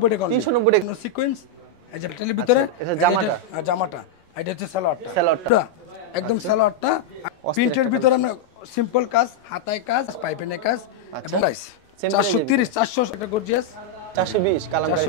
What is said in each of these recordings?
390 টাকা 390 টাকা সিকোয়েন্স এই যে এটার ভিতরে এটা জামাটা জামাটা এটা হচ্ছে সালোয়ারটা একদম সালোয়ারটা প্রিন্টের ভিতরে আমরা সিম্পল কাজ হাতায় কাজ পাইপিনের কাজ এবং প্রাইস 430 400 টাকা গর্জিয়াস 420 কালামকারী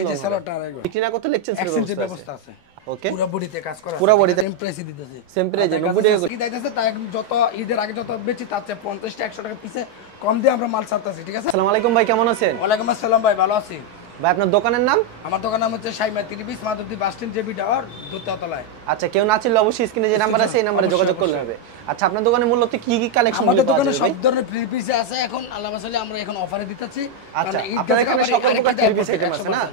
এই যে সালোয়ারটা বিক্রি না করতে লেকচার এক্সচেঞ্জের ব্যবস্থা আছে ওকে পুরো বডিতে কাজ করা পুরো বডিতে সেম প্রাইসে দিতেছে সেম প্রাইসে 90 টাকা কি দিতেছে তাই যত ঈদের আগে যত বেচি তার চেয়ে 50 টাকা 100 টাকা পিছে কম দিয়ে আমরা মাল ছাড়তেছি ঠিক আছে আসসালামু আলাইকুম ভাই কেমন আছেন ওয়ালাইকুম আসসালাম ভাই ভালো আছি ভাই আপনার দোকানের নাম আমার দোকানের নাম হচ্ছে Shaima 30 Madhabdi bus stand JB tower দুতলায় আচ্ছা কেউ না চিনলে অবশ্যই স্ক্রিনে যে নাম্বার আছে এই নম্বরে যোগাযোগ করলে হবে আচ্ছা আপনার দোকানে মূলত কি কি কালেকশন আমাদের দোকানে সব ধরনের ফ্রি পিস আছে এখন আল্লাহ মাসালে আমরা এখন অফারে দিতেছি আচ্ছা আপনার এখানে সকল প্রকার থ্রি পিস আইটেম আছে না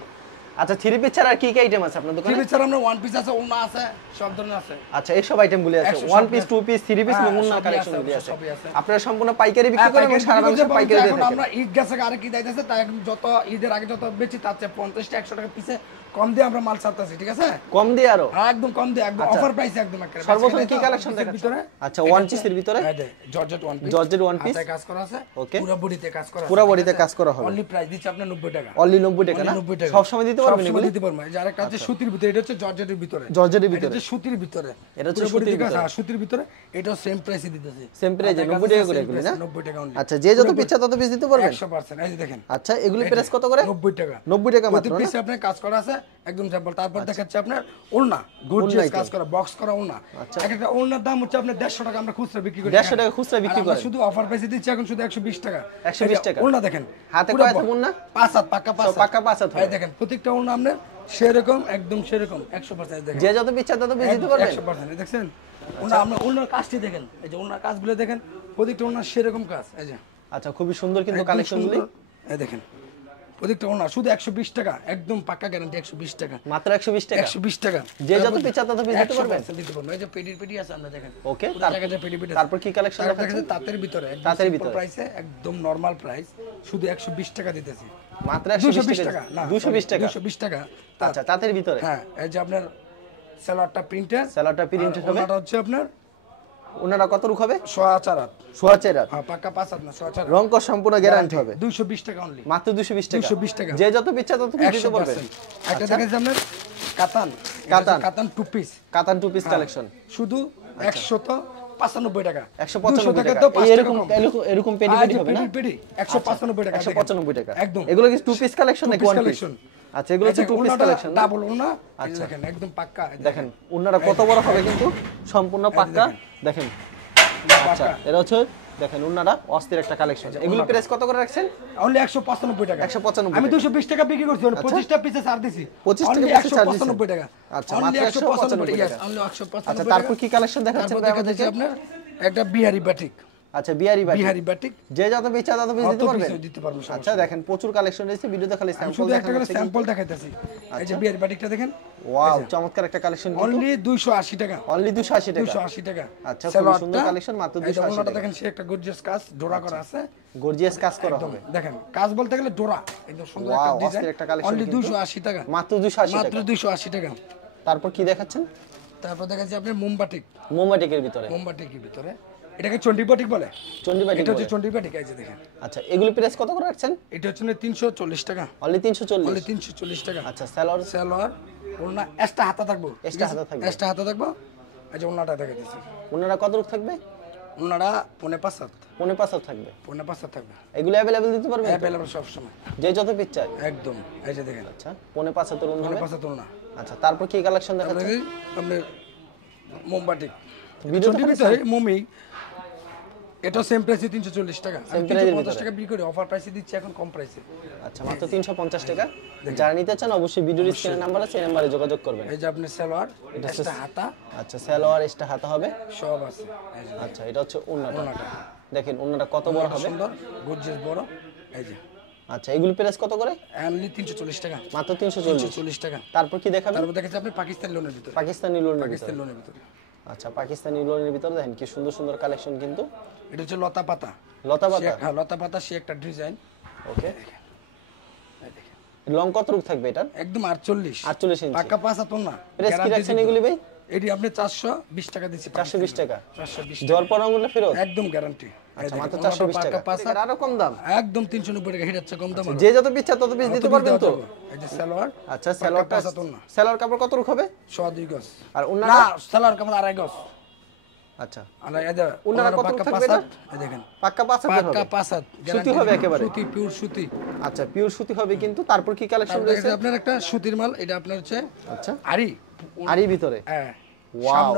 আচ্ছা থ্রি পিস ছাড়া আর কি কি আইটেম আছে আপনার দোকানে থ্রি পিস ছাড়া আমরা ওয়ান পিস আছে ওনা আছে সব ধরনের আছে আচ্ছা এই সব আইটেমগুলি আছে one piece two piece three piece ওনা কালেকশনগুলি আছে আপনারা সম্পূর্ণ পাইকারি বিক্রি করেন এবং সারা বাংলাদেশে পাইকারি দিয়ে থাকেন আমরা ঈদ গেছে আর কি দিতেছে তাই যত ঈদের আগে যত বেচি তার চেয়ে 50 টাকা 100 টাকা পিছে কম দিয়ে আমরা মাল ছাড়তেছি ঠিক আছে কম দিয়ে আরো একদম কম দিয়ে একদম অফার প্রাইসে একদম একেবারে সর্বপ্রথম কি কালেকশন দেখাচ্ছেন ভিতরে আচ্ছা ওয়ান পিসের ভিতরে জর্জেট ওয়ান পিস হাতে কাজ করা আছে ওকে পুরো বডিতে কাজ করা আছে পুরো বডিতে কাজ করা হবে অনলি প্রাইস দিচ্ছি আপনার 90 টাকা অনলি 90 টাকা না সব সময় দিতে পারবেন এগুলো দিতে পারবো এই যে আরেকটা আছে সুতির ভিতরে এটা হচ্ছে জর্জেটের ভিতরে ভিতরে এটা সুতির ভিতরে এটা হচ্ছে সুতির ভিতরে হ্যাঁ সুতির ভিতরে এটাও সেম প্রাইসে দিতেছি সেম প্রাইসে 90 টাকা করে এগুলো না 90 টাকা অনলি আচ্ছা যে যত পিচ্ছা তত পিস দিতে পারবেন 100% এই যে দেখেন আচ্ছা এগুলো প্রাইস কত করে 90 টাকা 90 টাকা মাত্র প্রতি পিসে আপনার কাজ করা আছে একদম স্যাম্পল তারপর দেখাচ্ছি আপনার ওড়না গর্জিয়াস কাজ করা বক্স করা ওড়না একটা ওড়নার দাম হচ্ছে আপনার 150 টাকা আমরা খুচরা বিক্রি করি 150 টাকা খুচরা বিক্রি করেন শুধু অফার প্রাইসে দিচ্ছি এখন শুধু 120 টাকা 120 টাকা ওড়না দেখেন হাতে কয় হাত ওড়না পাঁচ হাত পাকা পাঁচ হাত হয় দেখেন প্রত্যেকটা ওড়না আপনার সেরকম একদম সেরকম 100% দেখেন যে যত পিচ্ছা তত পিস দিতে পারবেন 100% দেখছেন ওড়না আমরা ওড়নার কাজটি দেখেন এই যে ওড়নার কাজগুলো দেখেন প্রত্যেকটা ওড়নার সেরকম কাজ এই যে আচ্ছা খুবই সুন্দর কিন্তু কালেকশনগুলি এই দেখেন প্রত্যেকটা ওড়না শুধু 120 টাকা একদম পাকা গ্যারান্টি 120 টাকা মাত্র 120 টাকা 120 টাকা যে যত পিচ্ছা তত পিস দিতে পারবেন দিতে পারবেন এই যে পেডি আছে আমরা দেখেন ওকে তারপর কি কালেকশন দেখাচ্ছেন তাঁতের ভিতরে প্রাইসে একদম নরমাল প্রাইস শুধু 120 টাকা দিতেছি মাত্র 120 টাকা না 220 টাকা 220 টাকা আচ্ছা তাঁতের ভিতরে হ্যাঁ এই যে আপনার সালোয়ারটা প্রিন্টেড হবে ওনাটা হচ্ছে আপনার ওনারা কত রুক হবে 4.5 হ্যাঁ পাকা 5 হাত না 4.5 রং কস সম্পূর্ণ গ্যারান্টি হবে 220 টাকা অনলি মাত্র 220 টাকা যে যত পিচ্ছা তত পিস দিতে পারবেন একটা দেখেন আপনার কাতান টু পিস কালেকশন শুধু 195 টাকা 195 টাকা এরকম পেডি হবে না পেডি 195 টাকা 195 টাকা একদম এগুলো কি টু পিস কালেকশন নাকি ওয়ান পিস আচ্ছা এগুলো হচ্ছে টু পিস কালেকশন ডাবল ওনা আচ্ছা দেখেন একদম পাক্কা দেখেন ওনারা কত বড় হবে কিন্তু সম্পূর্ণ পাক্কা দেখেন আচ্ছা এটা হচ্ছে দেখেন ওনারা অস্থির একটা কালেকশন এগুলো প্রাইস কত করে রাখছেন অনলি 195 টাকা 195 আমি 220 টাকা বিক্রি করছি 25 টা পিসে ছাড় দিছি 25 টাকা পিসে ছাড় দিছি 195 টাকা আচ্ছা মাত্র 195 টাকা অনলি 195 আচ্ছা তারপর কি কালেকশন দেখাচ্ছেন দেখাচ্ছি আপনার একটা বিহারি বাটিক আচ্ছা বিহারি বাটিক যে যত পিস তত পিস দিতে পারবেন আচ্ছা দেখেন প্রচুর কালেকশন রয়েছে ভিডিওতে খালি স্যাম্পল দেখাচ্ছি স্যাম্পল দেখাইতাছি এই যে বিহারি বাটিকটা দেখেন ওয়াও চমৎকার একটা কালেকশন অনলি 280 টাকা অনলি 280 টাকা আচ্ছা খুব সুন্দর কালেকশন মাত্র 280 টাকা দেখেন সে একটা গর্জিয়াস কাজ ডোরা করা আছে গর্জিয়াস কাজ করা হবে দেখেন কাজ বলতে গেলে ডোরা একদম সুন্দর একটা ডিজাইন একটা কালেকশন অনলি 280 টাকা মাত্র 280 টাকা মাত্র 280 টাকা তারপর কি দেখাচ্ছেন তারপর দেখাচ্ছি আপনি মোমবাটিকের ভিতরে এটাকে চন্ডিবাটিক বলে এটা হচ্ছে চন্ডিবাটিক এই যে দেখেন আচ্ছা এগুলো প্রাইস কত করে রাখছেন এটা হচ্ছে 340 টাকা অনলি 340 টাকা আচ্ছা সালোয়ার ওনা এক্সট্রা হাতা থাকবে এক্সট্রা হাতা থাকবে এই যে ওনাটা দেখাইতেছি ওনারা কত রূপ থাকবে ওনারা 5.5 থাকবে 5.5 থাকবে এগুলো अवेलेबल দিতে পারবেন अवेलेबल সব সময় যে যত পিস চাই একদম এই যে দেখেন আচ্ছা 5.5 ওনা হবে 5.5 ওনা আচ্ছা তারপর কি কালেকশন দেখাচ্ছেন আপনি মোমবাটিক ভিতরে মোমি এটা সেম প্রাইসে 340 টাকা আমি 350 টাকা বিক্রি করি অফার প্রাইসে দিচ্ছি এখন কম প্রাইসে আচ্ছা মাত্র 350 টাকা যারা নিতে চান অবশ্যই ভিডিওর স্ক্রিনে নাম্বার আছে এই নম্বরে যোগাযোগ করবেন এই যে আপনি সালোয়ার এটা হাতা আচ্ছা সালোয়ার এটা হাতা হবে সব আছে আচ্ছা এটা হচ্ছে ওন্নাটা দেখেন ওন্নাটা কত বড় হবে সুন্দর গর্জিয়াস বড় এই যে আচ্ছা এগুলো প্রাইস কত করে অনলি 340 টাকা মাত্র 340 টাকা তারপর কি দেখাবেন তারপর দেখাচ্ছি আপনি পাকিস্তানি লোনের ভিতরে পাকিস্তানি লোনের ভিতরে আচ্ছা পাকিস্তানি লোনের ভিতরে দেখেন কি সুন্দর সুন্দর কালেকশন কিন্তু এটা হচ্ছে লতা পাতা হ্যাঁ লতা পাতা সে একটা ডিজাইন ওকে লং কত রূপ থাকবে এটা একদম 48 ইঞ্চি পাকা পাঁচ হাত না প্রেস কি রাখছেন এগুলি ভাই এটি আপনি 420 টাকা দিচ্ছি 420 টাকা 420 জ্বর পড়া আঙুলটা ফেরত একদম গ্যারান্টি আচ্ছা মাত্র 420 টাকা। এটা আরো কম দাম। একদম 390 টাকা, এটা হচ্ছে কম দাম। যে যত পিচ্ছা তত পিস দিতে পারবেন তো? এই যে সালোয়ার। আচ্ছা সালোয়ারটা সালোয়ার কাপড় কত রকম হবে? 102 গজ। আর ওন্নাটা? না, সালোয়ার কাপড় 2.5 গজ। আচ্ছা। আর এটা ওন্নাটা কত থাকবে এটা? এই দেখেন। পাক্কা 5 হাত হবে। পাক্কা 5 হাত। সুতি হবে একেবারে। সুতি, পিওর সুতি। আচ্ছা পিওর সুতি হবে কিন্তু। তারপর কি কালেকশন রয়েছে? এটা আপনার একটা সুতির মাল, এটা আপনার হচ্ছে আচ্ছা আরি ভিতরে। হ্যাঁ। ওয়াও,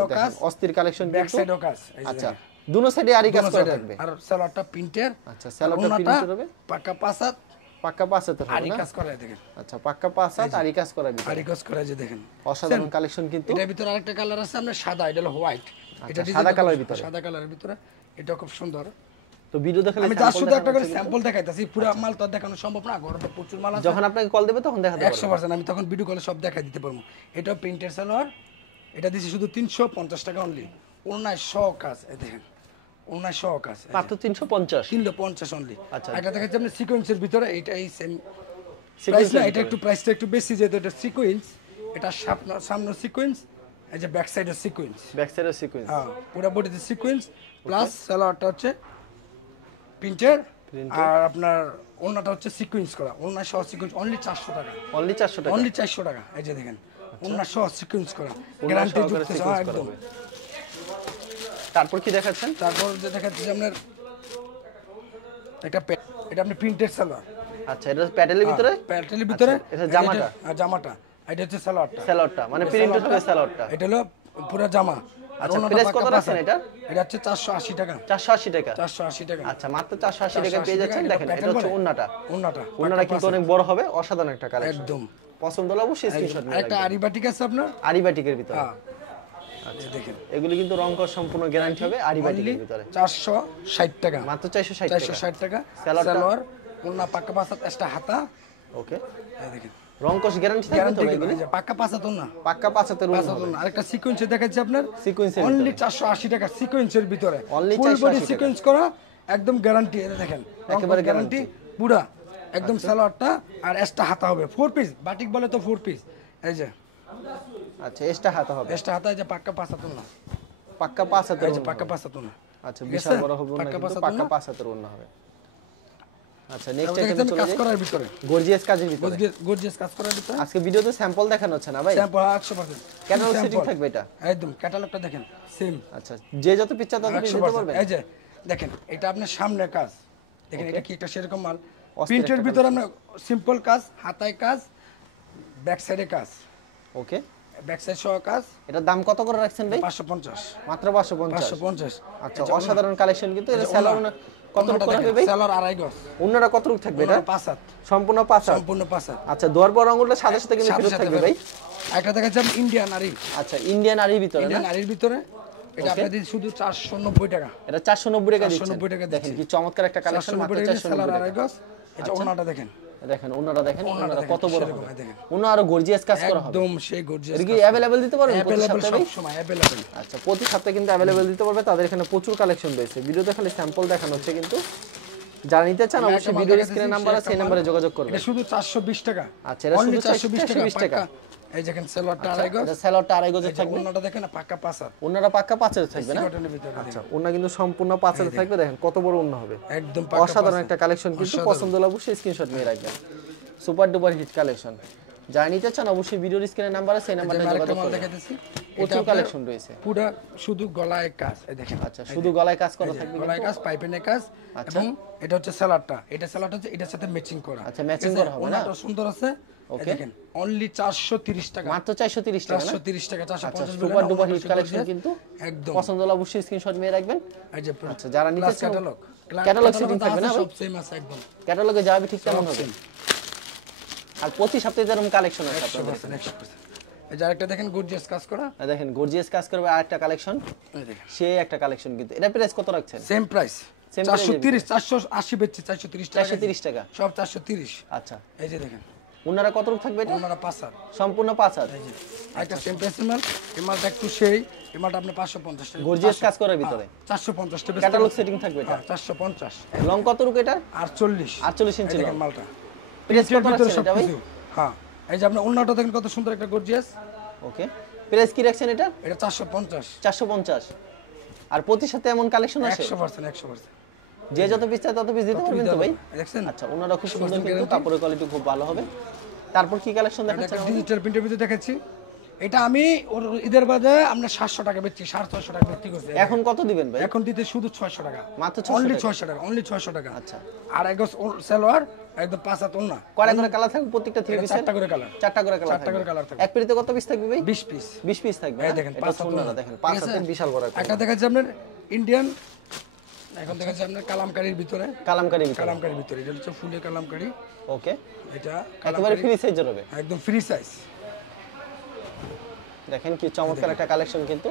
অস্থির কালেকশন ব্যাক কিন্তু। সাইডও কাজ। আচ্ছা দুনো সাইডে আরি কাজ করা থাকবে। আর সালোয়ারটা প্রিন্টের। আচ্ছা সালোয়ারটা প্রিন্টের হবে। পাক্কা 5 হাত। পাক্কা 5 হাতের হবে আরি না? কাজ করা দেখেন। আচ্ছা পাক্কা 5 হাত আরি কাজ করা ভিতরে। আরি কাজ করা যে দেখেন। অসাধারণ কালেকশন কিন্তু। এটার ভিতরে আরেকটা কালার আছে আপনার সাদা, এটা হলো হোয়াইট। এটা সাদা কালারের ভিতরে। সাদা কালারের ভিতরে এটা খুব সুন্দর। তো ভিডিও দেখালে আমি জাস্ট শুধু একটা করে স্যাম্পল দেখাইতাছি, পুরো মাল তো দেখানো সম্ভব না, ঘরে তো প্রচুর মাল আছে। যখন আপনাকে কল দেবে তখন দেখাতে পারবেন। 100% আমি তখন ভিডিও কলে সব দেখাই দিতে পারবো। এটা প্রিন্টের সালোয়ার, এটা দিছি শুধু 350 টাকা অনলি। ওনায় 100 কাজ, এই দেখেন ওনায় 100 কাজ, মাত্র 350 350 অনলি। আচ্ছা এটা দেখাচ্ছি আপনি সিকোয়েন্সের ভিতরে, এটাই সেম প্রাইস না, এটা একটু প্রাইসটা একটু বেশি, যেহেতু এটা সিকোয়েন্স, এটা সামনে সিকোয়েন্স, এই যে ব্যাক সাইডের সিকোয়েন্স, ব্যাক সাইডের সিকোয়েন্স। হ্যাঁ পুরো বডিতে সিকোয়েন্স প্লাস সালোয়ারটা হচ্ছে প্রিন্টের, আর আপনার ওন্নাটা হচ্ছে সিকোয়েন্স করা, ওন্না সহ সিকোয়েন্স অনলি 400 টাকা। অনলি 400 টাকা। অনলি 400 টাকা। এই যে দেখেন ওন্না সহ সিকোয়েন্স করা, গ্যারান্টি যুক্ত একদম। তারপর কি দেখাচ্ছেন? তারপর যে দেখাচ্ছি আপনার এটা আপনি প্রিন্টেড সালোয়ার। আচ্ছা এটা প্যাটেলের ভিতরে? প্যাটেলের ভিতরে। এটা জামাটা? জামাটা। এটা হচ্ছে সালোয়ারটা। সালোয়ারটা মানে প্রিন্টেড হবে সালোয়ারটা। এটা হলো পুরো জামা। আচ্ছা প্রাইস কত রাখছেন এটা? এটা হচ্ছে 480 টাকা। 480 টাকা। 480 টাকা। আচ্ছা মাত্র 480 টাকা পেয়ে যাচ্ছেন। দেখেন এটা হচ্ছে ওন্নাটা। ওন্নাটা কিন্তু অনেক বড় হবে, অসাধারণ একটা কালেকশন। একদম পছন্দ হলে অবশ্যই স্ক্রিনশট নিয়ে একটা আরি বাটিক আছে আপনার, আরি বাটিকের ভিতরে। আচ্ছা দেখেন এগুলো কিন্তু রং কস সম্পূর্ণ গ্যারান্টি হবে আরি বাটিকের ভিতরে। 460 টাকা। মাত্র 460 টাকা। সালোয়ার ওন্না পাক্কা 5 হাত, এক্সট্রা হাতা। ওকে এই দেখেন রং কস গ্যারান্টি থাকবে তো এগুলো? পাক্কা 5 হাত না, পাক্কা 5 হাতের ওন্না। আরেকটা সিকোয়েন্সে দেখাচ্ছি আপনার, সিকোয়েন্সের অনলি 480 টাকা সিকোয়েন্সের ভিতরে, অনলি ফুল বডি 480 সিকোয়েন্স করা, একদম গ্যারান্টি। এটা দেখেন একেবারে গ্যারান্টি পুরা একদম। সালোয়ারটা আর এক্সট্রা হাতা হবে 4 পিস, বাটিক বলে তো 4 পিস। এই যে আচ্ছা এক্সট্রা হাতা হবে। এক্সট্রা হাতা, এই যে পাক্কা 5 হাত না, পাক্কা 5 হাতের এই যে পাক্কা 5 হাত না। আচ্ছা বিশাল বড় হবে না, কিন্তু পাক্কা 5 হাতের ওন্না হবে। আচ্ছা নেক্সট আইটেম চলে কাজ যাই। করার ভিতরে গর্জিয়াস কাজের ভিতরে। গর্জিয়াস কাজ করার ভিতরে। আজকে ভিডিওতে স্যাম্পল দেখানো হচ্ছে না ভাই? স্যাম্পল 100%। ক্যাটালগ সেটিং থাকবে এটা? একদম ক্যাটালগটা দেখেন সেম। আচ্ছা যে যত পিচ্চা তত পিস দিতে পারবেন। এই যে দেখেন এটা আপনার সামনে কাজ, দেখেন এটা কি একটা সেরকম মাল, প্রিন্টের ভিতরে আমরা সিম্পল কাজ, হাতায় কাজ, ব্যাক সাইডে কাজ। ওকে ব্যাক সাইড সহ কাজ। এটার দাম কত করে রাখছেন ভাই? 550 মাত্র 550। 550। আচ্ছা অসাধারণ কালেকশন কিন্তু। এটা সালোয়ার কত রূপ হবে ভাই? সালোয়ার 2.5 গজ। ওন্নাটা কত রূপ থাকবে এটা? 5 হাত। সম্পূর্ণ 5 হাত। সম্পূর্ণ 5 হাত। আচ্ছা দোয়ার পর আঙ্গুলটা সাথে সাথে কিন্তু ফিরত থাকবে ভাই। একটা দেখাচ্ছি ইন্ডিয়ান আরি। আচ্ছা ইন্ডিয়ান আরির ভিতরে না? ইন্ডিয়ান আরির ভিতরে। এটা আপনাদের শুধু 490 টাকা। এটা 490 টাকা দিচ্ছেন। 490 টাকা দেখেন কি চমৎকার একটা কালেকশন, মাত্র 490 টাকা। 2.5 গজ। এটা ওন্নাটা দেখেন। দেখেন ওন্নাটা দেখেন, ওন্নাটা কত বড় হবে। দেখেন ওন্না আরো গর্জিয়াস কাজ করা হবে। একদম সেই গর্জিয়াস। এর কি अवेलेबल দিতে পারবেন প্রতি সপ্তাহে? সব সময় अवेलेबल। আচ্ছা প্রতি সপ্তাহে কিন্তু अवेलेबल দিতে পারবে। তাদের এখানে প্রচুর কালেকশন রয়েছে। ভিডিওতে খালি স্যাম্পল দেখানো হচ্ছে কিন্তু। যারা নিতে চান অবশ্যই ভিডিওর স্ক্রিনে নাম্বার আছে, সেই নম্বরে যোগাযোগ করবেন। এটা শুধু 420 টাকা। আচ্ছা এটা শুধু 420 টাকা। এই দেখেন সালোয়ারটা 2.5 গজ। এটা সালোয়ারটা 2.5 গজের থাকবে। ওন্নাটা দেখেন পাক্কা 5 হাত। ওন্নাটা পাক্কা 5 হাত থাকবে না? কটনের ভিতরে। আচ্ছা ওন্না কিন্তু সম্পূর্ণ 5 হাত থাকবে। দেখেন কত বড় ওন্না হবে, একদম পাক্কা। অসাধারণ একটা কালেকশন কিন্তু। পছন্দ হলে অবশ্যই স্ক্রিনশট নিয়ে রাখবেন। Super duper hit collection. যারা নিতে চান অবশ্যই ভিডিওর স্ক্রিনে নাম্বার আছে, সেই নম্বরে যোগাযোগ করবেন। দেখাইতেছি প্রচুর কালেকশন রয়েছে। পুরো শুধু গলায় কাজ, এই দেখেন। আচ্ছা শুধু গলায় কাজ করা থাকবে, গলায় কাজ, পাইপেনে কাজ, এবং এটা হচ্ছে সালোয়ারটা। এটা সালোয়ারটা হচ্ছে এটার সাথে ম্যাচিং করা। আচ্ছা ম্যাচিং করা হবে না? ওন্নাটা সুন্দর আছে। এই দেখেন অনলি 430 টাকা। মাত্র 430 টাকা না? 430 টাকা। 450 সুপার ডুপার হিট কালেকশন কিন্তু। একদম পছন্দ হলে অবশ্যই স্ক্রিনশট নিয়ে রাখবেন। এই যে আচ্ছা যারা নিতে চান ক্যাটালগ ক্যাটালগ সেটিং থাকবে না ভাই? সব সেম আছে একদম। ক্যাটালগে যাবে ঠিক তেমন হবে। আর প্রতি সপ্তাহে যেরকম কালেকশন আছে আপনাদের। 100%। এই যে আরেকটা দেখেন গর্জিয়াস কাজ করা। দেখেন গর্জিয়াস কাজ করবে আরেকটা কালেকশন। এই দেখেন সেই একটা কালেকশন কিন্তু। এটা প্রাইস কত রাখছেন? Same price. 430 480 বেচছে 430 টাকা। 430 টাকা সব 430। আচ্ছা এই যে দেখেন ওনারা কত রূপ থাকবে এটা? ওনারা 5 হাত। সম্পূর্ণ 5 হাত। এই যে একটা সেম প্রাইসের মাল। এই মালটা একটু সেই, এই মালটা আপনি 550 টাকা। গর্জিয়াস কাজ করার ভিতরে 450 টাকা। ক্যাটালগ সেটিং থাকবে এটা। 450। লং কত রূপ এটা? 48 ইঞ্চি দেখেন লং। মালটা। প্রাইস কত ভিতরে রাখছেন এটা ভাই? সবকিছু। হ্যাঁ এই যে আপনি ওন্নাটা দেখেন কত সুন্দর একটা গর্জিয়াস। ওকে প্রাইস কি রাখছেন এটা? এটা 450। 450। আর প্রতি সাথে এমন কালেকশন আছে? 100%। যে যত পিস চায় তত পিস দিতে পারবেন তো ভাই? দেখছেন? আচ্ছা, ওনারা খুব সুন্দর কিন্তু কাপড়ের কোয়ালিটি খুব ভালো হবে। তারপর কি কালেকশন এটা দেখাচ্ছেন? একটা ডিজিটাল প্রিন্টের ভিতরে দেখাচ্ছি। এটা আমি ওর ঈদের বাদে আমরা 700 টাকা বেচছি, 650 টাকা বিক্রি করছি। এখন কত দিবেন ভাই? এখন দিতে শুধু 600 টাকা, মাত্র 600 অনলি টাকা? 600 টাকা, অনলি 600 টাকা। আচ্ছা। আর এক গজ সালোয়ার একদম 5 হাত ওন্না, কয়টা করে কালার থাকবে প্রত্যেকটা থ্রি এটা পিসের? 4টা করে কালার, 4টা করে কালার 4টা করে কালার থাকবে। এক পেটিতে কত পিস থাকবে ভাই? 20 পিস। 20 পিস থাকবে। এই না? দেখেন এটা 5 হাত ওন্নাটা ওন্না দেখেন, 5 হাতের বিশাল বড় একটা। একটা দেখাচ্ছি আপনার ইন্ডিয়ান, এখন দেখাচ্ছি আপনার কালামকারীর ভিতরে, কালামকারী ভিতরে। কালামকারীর ভিতরে এটা হচ্ছে ফুলের কালামকারী। ওকে, এটা একেবারে ফ্রি সাইজের হবে। একদম ফ্রি সাইজ। দেখেন কি চমৎকার একটা কালেকশন, কিন্তু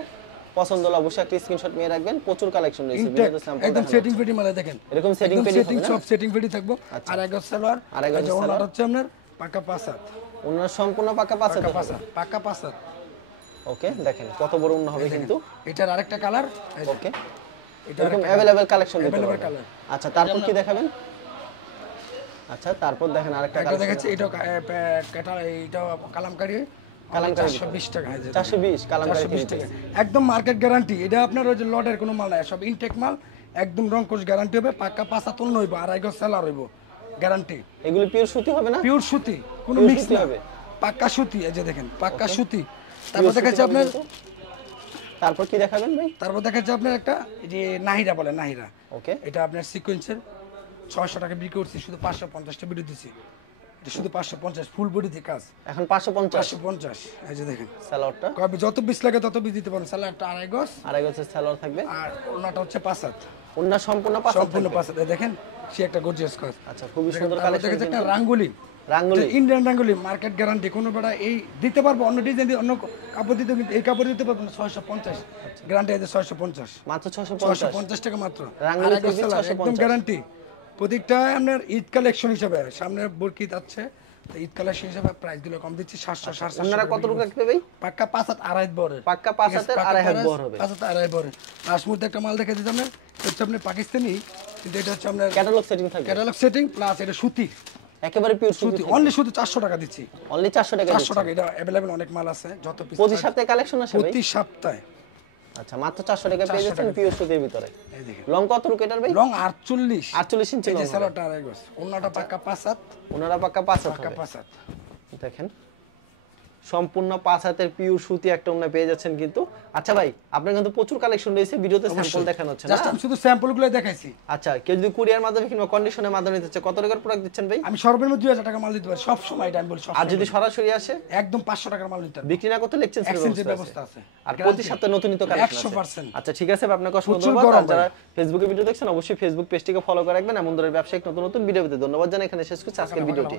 পছন্দ হলে অবশ্যই একটা স্ক্রিনশট নিয়ে রাখবেন। প্রচুর কালেকশন রয়েছে, ভিডিওতে স্যাম্পল একদম দেখানো সেটিং হচ্ছে। ফিটিং মালে দেখেন, এরকম সেটিং একদম পেটি সেটিং হবে না? সব সেটিং ফিটি থাকবো। আর এক গজ সালোয়ার, আর এক গজ এটা সালোয়ার। ওনার হচ্ছে আপনার পাকা 5 হাত, ওনার সম্পূর্ণ পাকা 5 পাকা হাতের 5 হবে। হাত, পাকা 5 হাত। ওকে, দেখেন কত বড় ওন্না হবে কিন্তু। এটার আরেকটা কালার, ওকে, এটা এরকম अवेलेबल কালেকশন দিতে Available পারবেন। কালার। আচ্ছা, তারপর কি দেখাবেন? আচ্ছা, তারপর দেখেন আরেকটা একটা কালেকশন। দেখাচ্ছি, এটা কাটা, এটা কালামকারী, কালামকারী 420 টাকা। 420 কালামকারী 420 টাকা, একদম মার্কেট গ্যারান্টি। এটা আপনার ওই যে লটের কোনো মাল নাই, সব ইনটেক মাল, একদম রংকশ গ্যারান্টি হবে। পাকা 5 হাত ওন্না হইব, আর এক গজ সেলার হইব, গ্যারান্টি। এগুলো পিওর সুতি হবে না? পিওর সুতি, কোনো Pure মিক্স সুতি না, হবে। পাক্কা সুতি। এই যে দেখেন পাক্কা সুতি। Pure তারপর সুতি দেখাচ্ছি হবে আপনার, কিন্তু। তারপর কি দেখাবেন ভাই? তারপর দেখাচ্ছি আপনার একটা এই যে নাহিরা বলে, নাহিরা। ওকে, এটা আপনার সিকোয়েন্সের 600 টাকা বিক্রি করছি, শুধু 550 টা ভিডিও দিছি। এটা শুধু 550, ফুল বডিতে কাজ, এখন 550 550। এই যে দেখেন, সালোয়ারটা। কবে যত পিস লাগে তত পিস দিতে পারেন। সালোয়ারটা আড়াই গজ, আর এক হচ্ছে সালোয়ার থাকবে। আর ওনাটা হচ্ছে 5 হাত, ওন্না সম্পূর্ণ 5 হাত সম্পূর্ণ থাকবে। 5 হাত। এই দেখেন সে একটা গর্জিয়াস কাজ। আচ্ছা, খুবই সুন্দর তারপর কালেকশন দেখাচ্ছি একটা কিন্তু। রাঙ্গুলি, রাঙ্গুলি। ইন্ডিয়ান রাঙ্গুলি, মার্কেট গ্যারান্টি। কোনো বেড়া এই দিতে পারবো, অন্য ডিজাইন দিয়ে অন্য কাপড় দিতে, কিন্তু এই কাপড় দিতে পারবো না। 650 গ্যারান্টি আছে, 650, মাত্র 650 650 টাকা মাত্র। রাঙ্গুলি আর এক গজ পিস সালোয়ার, 650 একদম গ্যারান্টি। প্রত্যেকটা আপনার ঈদ কালেকশন হিসাবে, সামনে বরকিত আছে, তো ঈদ কালেকশন হিসাবে প্রাইস গুলো কম দিচ্ছি, 700 750। ওনারা কত টাকা রাখবে ভাই? পাক্কা 5 হাত আড়াই বড়, পাক্কা 5 হাতের আড়াই হাত বড় হবে। 5 হাত আড়াই বড়। লাস্ট মধ্যে একটা মাল দেখে দিতে আপনার, হচ্ছে আপনার পাকিস্তানি, কিন্তু এটা হচ্ছে আপনার ক্যাটালগ সেটিং থাকবে। ক্যাটালগ সেটিং প্লাস এটা সুতি, একেবারে পিওর সুতি। সুতি অনলি, শুধু 400 টাকা দিচ্ছি। অনলি 400 টাকা 400 টাকা, এটা अवेलेबल অনেক মাল আছে, যত পিস প্রতি সপ্তাহে কালেকশন আসে ভাই? প্রতি সপ্তাহে। আচ্ছা, মাত্র 400 টাকা পেয়ে যাচ্ছেন পিওর সুতির ভিতরে। এই দেখেন, লং কত রুক এটার ভাই? লং 48, 48 ইঞ্চি এই লং যে হবে। সালোয়ারটা আড়াই গজ, ওন্নাটা পাক্কা 5 হাত, ওনারা পাক্কা 5 হাত পাক্কা হবে। 5 হাত। দেখেন সম্পূর্ণ 5 হাতের পিওর সুতি একটা ওন্না পেয়ে যাচ্ছেন কিন্তু। আচ্ছা ভাই, আপনার কিন্তু প্রচুর কালেকশন রয়েছে, ভিডিওতে স্যাম্পল দেখানো হচ্ছে না? জাস্ট আমি শুধু স্যাম্পলগুলো দেখাইছি। আচ্ছা, কেউ যদি কুরিয়ার মাধ্যমে কিংবা কন্ডিশনের মাধ্যমে নিতে চায়, কত টাকার প্রোডাক্ট দিচ্ছেন ভাই? আমি সর্বনিম্ন 2000 টাকা মাল দিতে পারি সব সময়, এটা আমি বলি সব আর সময়। যদি সরাসরি আসে একদম 500 টাকার মাল দিতে পারি, বিক্রি না করতে এক্সচেঞ্জের এক্সচেঞ্জের ব্যবস্থা ব্যবস্থা আছে। আছে। আর প্রতি সপ্তাহে নতুন নতুন কালেকশন আছে। 100%। আচ্ছা, ঠিক আছে, আপনাকে অসংখ্য প্রচুর ধন্যবাদ। গরম আর যারা ফেসবুকে ভিডিও দেখছেন, অবশ্যই ফেসবুক পেজটিকে ফলো করে রাখবেন। এমন ধরনের ব্যবসায়িক নতুন নতুন ভিডিও পেতে ধন্যবাদ জানাই। এখানে শেষ করছি আজকের ভিডিওটি।